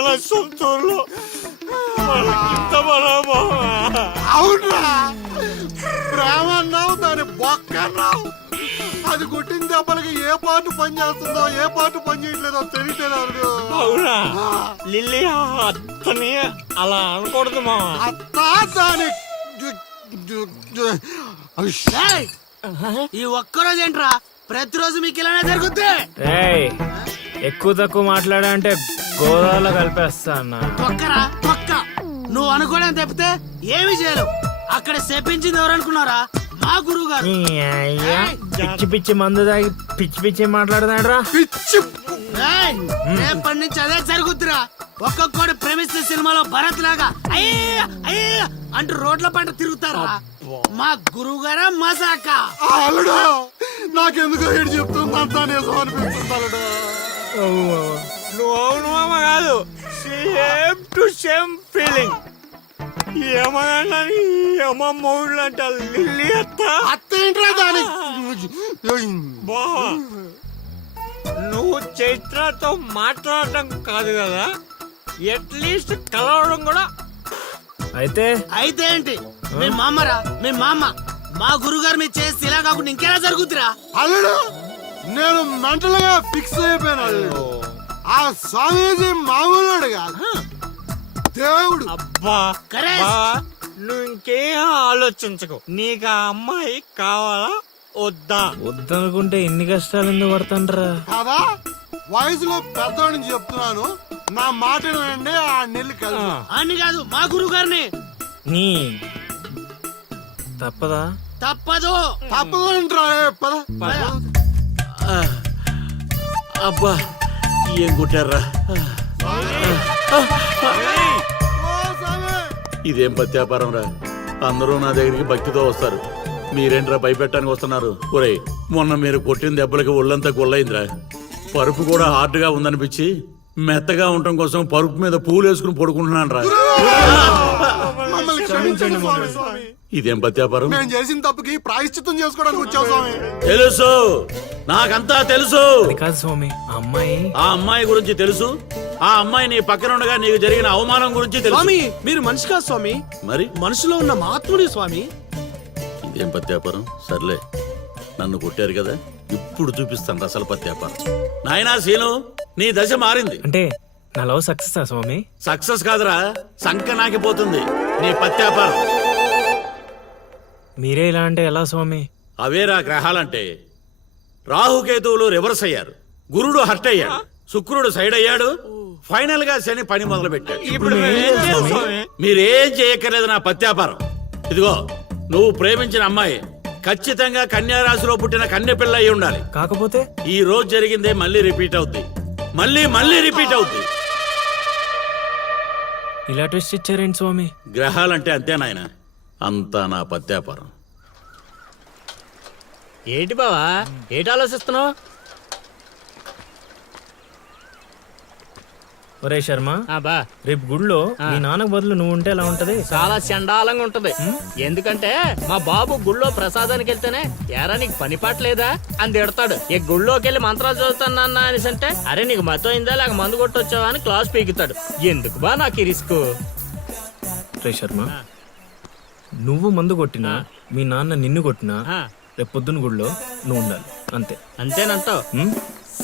మన సొంతూరులో అవునా? ప్రేమ అన్నావు, దాని బొక్క అన్నావు. అది కొట్టిన దెబ్బలకి ఏ పాటు పని చేస్తుందో ఏ పాటు పని చేయట్లేదో తెలియట్లేదు. అవునా? లిల్లీ అత్తని అలా అనకూడదు మా అత్త దాని ఈ ఒక్కరోజు ఏంట్రా ప్రతిరోజు మీకు ఇలానే జరుగుద్ది? ఎక్కువ తక్కువ మాట్లాడా అంటే గోదావరిలో కలిపేస్తా అన్న. ఒక్కరా ఒక్క నువ్వు అనుకోవడం తప్పితే ఏమి చేయలేవు. అక్కడ చెప్పించింది ఎవరు అనుకున్నారా? మా గురువు గారు. పిచ్చి పిచ్చి మందు తాగి పిచ్చి పిచ్చి మాట్లాడుతున్నాడు. పిచ్చి రేపటి నుంచి అదే జరుగుద్దిరా. ఒక్కొక్కడు ప్రేమిస్తే సినిమాలో భరత్ లాగా అయ్యా అయ్యా అంటూ రోడ్ల పంట తిరుగుతారా? మా గురువు గారా మజాక. అల్లుడు నాకెందుకో ఏడు చెప్తుంది అంతా నిజం అనిపిస్తుంది అల్లుడు. నువ్వు అవును మామ కాదు, సేమ్ టు సేమ్ ఫీలింగ్. ఏమన్నా మౌళ్ళు అంట లిల్లీ అత్త. అత్త ఏంట్రా దాని బావా, నువ్వు చైత్రతో మాట్లాడటం కాదు కదా, అట్లీస్ట్ కలవడం కూడా. అయితే అయితే ఏంటి? మీ మామరా, మీ మామ మా గురుగారు మీరు చేసి ఇలా కాకుండా ఇంకెలా జరుగుతురా? అల్లుడు నేను మెంటల్ గా ఫిక్స్ అయిపోయాను అల్లుడు. ఆ స్వామీజీ మామూలుడు కాదు, దేవుడు. అబ్బా నువ్వు ఇంకేం ఆలోచించకు. నీకు ఆ అమ్మాయి కావాలా వద్దా? వద్దనుకుంటే ఎన్ని కష్టాలు ఎందుకు పడతాండ్రా? కాదా? వయసులో పెద్దవాడిని చెప్తున్నాను, నా మాట వినండి. ఆ నెల్లి కలిసి అని కాదు, మా గురువు గారిని. నీ తప్పదా? తప్పదు. తప్పదంటరా. అబ్బా ఏం కొట్టారా? ఇదేం పత్యాపారం రా? అందరూ నా దగ్గరికి భక్తితో వస్తారు, మీరేంట్రా భయపెట్టడానికి వస్తున్నారు? ఒరేయ్, మొన్న మీరు కొట్టిన దెబ్బలకి ఒళ్ళంతా గొల్లైందిరా. పరుపు కూడా హార్డ్ గా ఉందనిపించి మెత్తగా ఉండటం కోసం పరుపు మీద పూలు వేసుకుని పడుకుంటున్నాను రా. ఇదేం పత్యాపారం? నేను చేసిన తప్పుకి ప్రాయశ్చిత్తం చేసుకోవడానికి వచ్చావు స్వామి. తెలుసు, నాకంతా తెలుసు. కాదు స్వామి, ఆ అమ్మాయి గురించి తెలుసు. ఆ అమ్మాయి నీ పక్కన ఉండగా నీకు జరిగిన అవమానం గురించి తెలుసు. స్వామి మీరు మనిషి కాదు స్వామి, మరి మనసులో ఉన్న మహాత్ముడి స్వామి. ఇదేం పత్యాపారం? సర్లే, నన్ను కొట్టారు కదా, ఇప్పుడు చూపిస్తాను అసలు పత్యాపారం. నాయనా సీను, నీ దశ మారింది. అంటే నా లవ్ సక్సెస్ స్వామి? సక్సెస్ కాదురా, సంక నాకిపోతుంది నీ పత్యాపారం. మీరే ఇలా అంటే ఎలా స్వామి? అవేరా గ్రహాలంటే. రాహుకేతువులు రివర్స్ అయ్యారు, గురుడు హర్ట్ అయ్యాడు, శుక్రుడు సైడ్ అయ్యాడు, ఫైనల్ గా శని పని మొదలు పెట్టాడు. ఇప్పుడు మీరేం చేయక్కర్లేదు నా పత్యాపారం. ఇదిగో, నువ్వు ప్రేమించిన అమ్మాయి ఖచ్చితంగా కన్యారాశిలో పుట్టిన కన్య పిల్ల అయి ఉండాలి. కాకపోతే ఈ రోజు జరిగిందే మళ్ళీ రిపీట్ అవుద్ది, మళ్ళీ రిపీట్ అవుద్ది. ఇలా ట్విస్ట్ ఇచ్చారేంటి స్వామి? గ్రహాలంటే అంతే నాయన, అంతా నా పత్యాపారం. ఏంటి బావా, ఏంటి ఆలోచిస్తున్నావు? ఒరే శర్మ, బా రేపు గుడిలో మీ నాన్నకు బదులు నువ్వు ఉంటే ఎలా ఉంటది? చాలా చండాలంగా ఉంటది. ఎందుకంటే మా బాబు గుళ్ళో ప్రసాదానికి వెళ్తేనే ఎరా నీకు పని పాటలేదా అని తిడతాడు. ఈ గుళ్ళోకి వెళ్ళి మంత్రాలు చదువుతాను అనేసి అంటే, అరే నీకు మతం అయిందా లేక మందు కొట్టొచ్చావా అని క్లాస్ పీకుతాడు. ఎందుకు బా నాకు ఈ రిస్క్? రే శర్మ, నువ్వు మందు కొట్టినా మీ నాన్న నిన్ను కొట్టినా రేపు పొద్దున్న గుడిలో నువ్వు ఉండాలి, అంతే. అంతేనంటావు?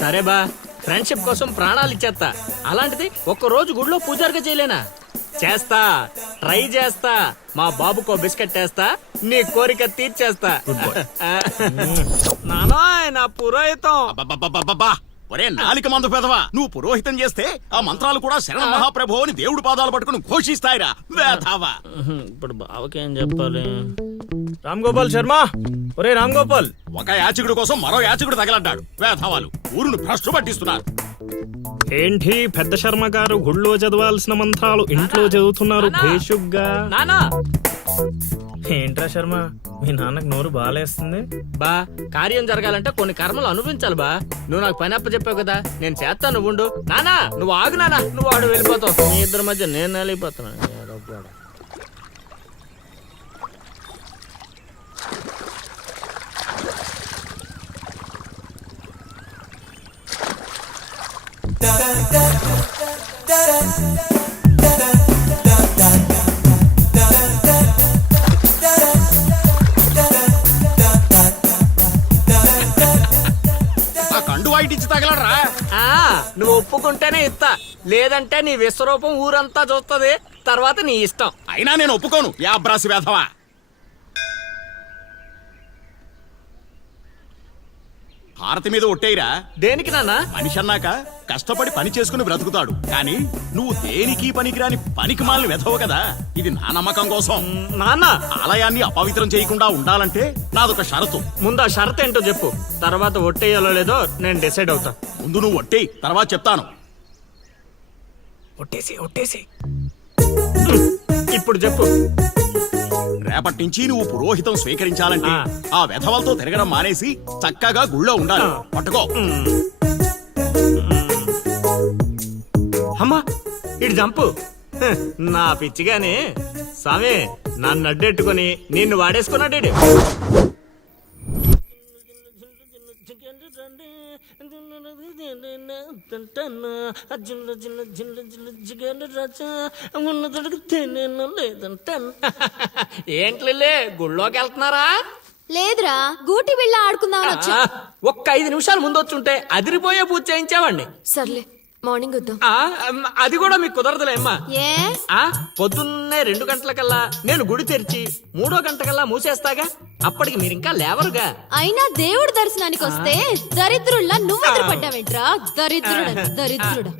సరే బా, ఫ్రెండ్షిప్ కోసం ప్రాణాలు ఇచ్చేస్తా. అలాంటిది ఒక్క రోజు గుడిలో పూజారిగా చేయలేనా? చేస్తా, ట్రై చేస్తా. మా బాబుకో బిస్కెట్ వేస్తా, నీ కోరిక తీర్చేస్తా. నానా నా పురోహితం. ఒరే నాలిక మందు పెదవా, నువ్వు పురోహితం చేస్తే ఆ మంత్రాలు కూడా శరణ మహాప్రభు అని దేవుడి పాదాలు పట్టుకుని ఘోషిస్తాయిరా వేధావా. ఇప్పుడు బావకేం చెప్పాలి? రామ్ గోపాల్ శర్మ, ఒరే రామ్ గోపాల్, ఒక యాచకుడి కోసం మరో యాచకుడు తగలడ్డాడు. వేధావాలు ఊరును భ్రష్టు పట్టిస్తున్నారు. ఏంటి పెద్ద శర్మ గారు గుళ్ళో చదవాల్సిన మంత్రాలు ఇంట్లో చదువుతున్నారు భేషుగ్గా? నానా ఏంట్రా శర్మ, మీ నాన్నకు నోరు బాలేస్తుంది? బా, కార్యం జరగాలంటే కొన్ని కర్మలు అనుభవించాలి బా. నువ్వు నాకు పని అప్ప చెప్పావు కదా, నేను చేస్తాను, నువ్వు ఉండు. నానా నువ్వు ఆగు నానా, నువ్వు ఆడు వెళ్ళిపోతావు. మీ ఇద్దరి మధ్య నేను వెళ్ళిపోతున్నాను. ఆ కండు వాయిట్ ఇచ్చి తగలరా. ఆ, నువ్వు ఒప్పుకుంటేనే ఇస్తా, లేదంటే నీ విశ్వరూపం ఊరంతా చూస్తది, తర్వాత నీ ఇష్టం. అయినా నేను ఒప్పుకోను. యాబ్రాసి వేధవా. భారతి మీద ఒట్టేయరా. దేనికి నాన్న? మనిషి అన్నాక కష్టపడి పని చేసుకుని బ్రతుకుతాడు, కానీ నువ్వు దేనికి పనికిరాని పనికి మాలిన వెధవు కదా. ఇది నా నమ్మకం కోసం. నాన్న, ఆలయాన్ని అపవిత్రం చేయకుండా ఉండాలంటే నాదొక షరతు. ముందు ఆ షరత్ ఏంటో చెప్పు, తర్వాత ఒట్టేయాలో లేదో నేను డిసైడ్ అవుతా. ముందు నువ్వు ఒట్టేయి, తర్వాత చెప్తాను. ఒట్టేసి ఇప్పుడు చెప్పు. రేపటి నుంచి నువ్వు పురోహితం స్వీకరించాలంటే ఆ వెధవలతో తిరగడం మానేసి చక్కగా గుళ్ళో ఉండాలి. పట్టుకో. అమ్మా, ఇటు చంపు. హ, నా పిచ్చిగానే స్వామి నన్ను అడ్డెట్టుకొని నిన్ను వాడేసుకున్నాడు ఈడు. ఏంట్లే గుళ్ళోకి వెళ్తున్నారా? లేదురా, గూటి బిళ్ళ ఆడుకుందామని వచ్చా. ఒక్క 5 నిమిషాలు ముందు వచ్చుంటే అదిరిపోయే పూజ చేయించావండి. సర్లే, మార్నింగ్ వద్దాం. అది కూడా మీకు కుదరదులే అమ్మా. ఏ? పొద్దున్నే 2 గంటలకల్లా నేను గుడి తెరిచి 3వ గంటకల్లా మూసేస్తాగా, అప్పటికి మీరు ఇంకా లేవరుగా. అయినా దేవుడి దర్శనానికి వస్తే దరిద్రుల్లా నువ్వు ఎదురుపడ్డావేంట్రా? దరిద్రుడా.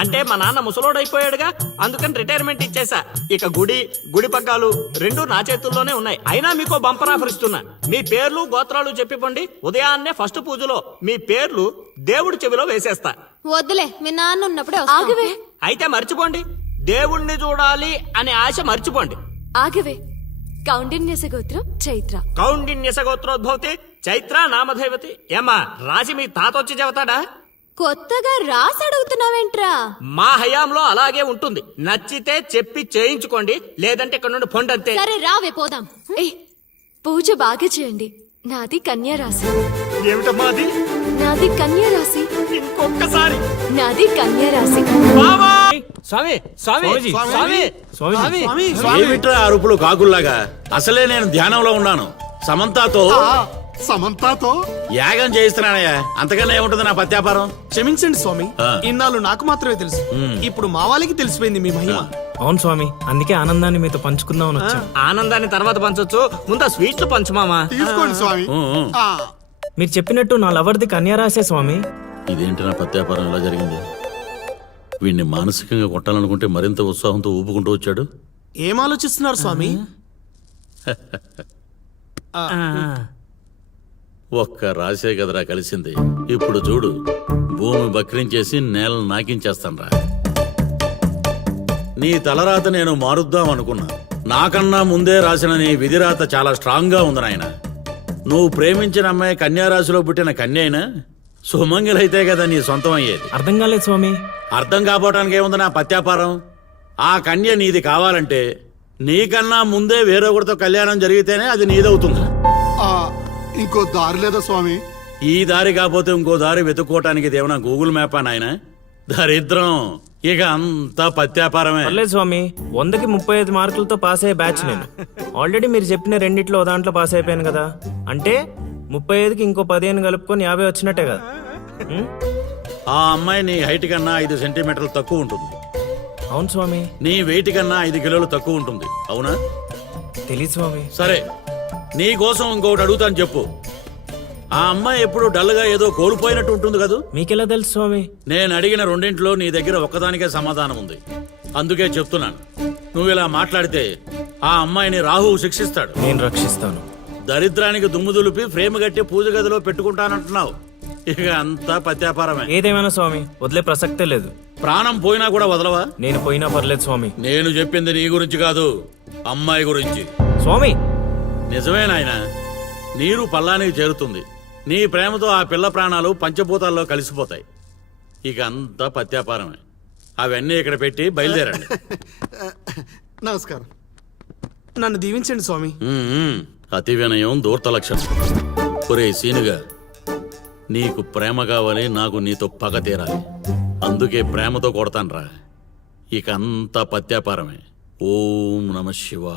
అంటే మా నాన్న ముసలోడైపోయాడుగా, అందుకని రిటైర్మెంట్ ఇచ్చేసా. ఇక గుడి పగ్గాలు 2 నా చేతుల్లోనే ఉన్నాయి. అయినా మీకో బంపర్ ఆఫర్ ఇస్తున్నా. మీ పేర్లు గోత్రాలు చెప్పిపోండి, ఉదయాన్నే ఫస్ట్ పూజలో మీ పేర్లు దేవుడి చెవిలో వేసేస్తా. వద్దులే, మీ నాన్న ఉన్నప్పుడే ఆగవే. అయితే మర్చిపోండి, దేవుణ్ణి చూడాలి అనే ఆశ మర్చిపోండి. ఆగవే. కౌండిన్యస గోత్రం చైత్ర. కౌండిన్యస గోత్రోద్భవతి చైత్ర నామధైవతి. ఏమ్మా, రాసి మీ తాత వచ్చి చెబుతాడా? కొత్తగా రాసి అడుగుతున్నావేంట్రా? మా హయాంలో అలాగే ఉంటుంది. నచ్చితే చెప్పి చేయించుకోండి, లేదంటే ఇక్కడ నుండి పొండంతే. సరే రావే, పోదాం. పూజ బాగా చేయండి. నాది కన్యా రాశి. ఏమిటమ్మా అది? నాది కన్యా రాశి. ఇంకొకసారి. నాది కన్యా రాశి. స్వామి స్వామి స్వామి స్వామి ఏమిట్రా అరుపులు కాకుల్లాగా? అసలే నేను ధ్యానంలో ఉన్నాను. సమంతాతో సమంతాతో యాగం చేయిస్తున్నానయ్యా. అంతకన్నా ఏముంటుంది నా పత్యాపారం? క్షమించండి స్వామి, ఇన్నాళ్ళు నాకు మాత్రమే తెలుసు. ఇప్పుడు మా వాళ్ళకి తెలిసిపోయింది మీ మహిమ. అవును స్వామి, అందుకే ఆనందాన్ని మీతో పంచుకుందామని వచ్చాం. ఆనందాన్ని తర్వాత పంచొచ్చు, ముందు ఆ స్వీట్లు పంచు మామా. తీసుకోండి స్వామి. ఆ, మీరు చెప్పినట్టు నా లవర్ది కన్యా రాసే స్వామి. ఇదేంటి నా పత్యాపారం ఇలా జరిగింది? వీడిని మానసికంగా కొట్టాలనుకుంటే మరింత ఉత్సాహంతో ఊపుకుంటూ వచ్చాడు. ఏం ఆలోచిస్తున్నారు స్వామి? ఒక్క రాసే కదరా కలిసింది. ఇప్పుడు చూడు, భూమి బక్రించేసి నేలను నాకించేస్తాన్రా. నీ తలరాత నేను మారుద్దాం అనుకున్నా. నాకన్నా ముందే రాసిన నీ విధిరాత చాలా స్ట్రాంగ్ గా ఉంది నాయన. నువ్వు ప్రేమించిన అమ్మాయి కన్యారాశిలో పుట్టిన కన్య అయినా సుమంగలైతే కదా నీ సొంతం అయ్యేది. అర్థం కాలేదు స్వామి. అర్థం కాపోవటానికి ఏముంది నా పత్యాపారం? ఆ కన్య నీది కావాలంటే నీకన్నా ముందే వేరొకరితో కళ్యాణం జరిగితేనే అది నీదవుతుంది. ఆ, ఇంకో దారి లేదా స్వామి? ఈ దారి కాకపోతే ఇంకో దారి వెతుక్కోవటానికి ఇదేమన్నా గూగుల్ మ్యాపా నాయన? దరిద్రం. ఇక అంతా పత్యాపారమే. పర్లేదు స్వామి, 100కి 35 మార్కులతో పాస్ అయ్యే బ్యాచ్ నేను. ఆల్రెడీ మీరు చెప్పిన రెండిట్లో దాంట్లో పాస్ అయిపోయాను కదా. అంటే 35కి ఇంకో 15 కలుపుకొని 50 వచ్చినట్టే కదా. ఆ అమ్మాయి నీ హైట్ కన్నా 5 సెంటీమీటర్లు తక్కువ ఉంటుంది. అవును స్వామి. నీ వెయిట్ కన్నా 5 కిలోలు తక్కువ ఉంటుంది. అవునా? తెలీదు స్వామి. సరే, నీ కోసం ఇంకొకటి అడుగుతాను, చెప్పు. ఆ అమ్మాయి ఎప్పుడు డల్గా ఏదో కోల్పోయినట్టు ఉంటుంది కదా? మీకెలా తెలుసు స్వామి? నేను అడిగిన రెండింటిలో నీ దగ్గర ఒక్కదానికే సమాధానం ఉంది. అందుకే చెప్తున్నాను. నువ్వు ఇలా మాట్లాడితే ఆ అమ్మాయిని రాహువు శిక్షిస్తాడు. నేను రక్షిస్తాను. దరిద్రానికి దుమ్ము దులిపి ఫ్రేమ్ కట్టి పూజ గదిలో పెట్టుకుంటానంటున్నావు. ఇక అంతా పత్యాపారమే. ఏదేమైనా స్వామి, వదిలే ప్రసక్తే లేదు. ప్రాణం పోయినా కూడా వదలవా? నేను పోయినా పర్లేదు స్వామి. నేను చెప్పింది నీ గురించి కాదు, అమ్మాయి గురించి. స్వామి నిజమే నాయనా, నీరు పల్లానికి చేరుతుంది. నీ ప్రేమతో ఆ పిల్ల ప్రాణాలు పంచభూతాల్లో కలిసిపోతాయి. ఇక అంతా పత్యాపారమే. అవన్నీ ఇక్కడ పెట్టి బయలుదేరండి. నమస్కారం. నన్ను దీవించండి స్వామి. అతి వినయం దూర్త లక్షణం. ఒరే సీనుగా, నీకు ప్రేమ కావాలి, నాకు నీతో పగ తీరాలి. అందుకే ప్రేమతో కొడతాను రా. ఇక అంతా పత్యాపారమే. ఓం నమ శివాయ.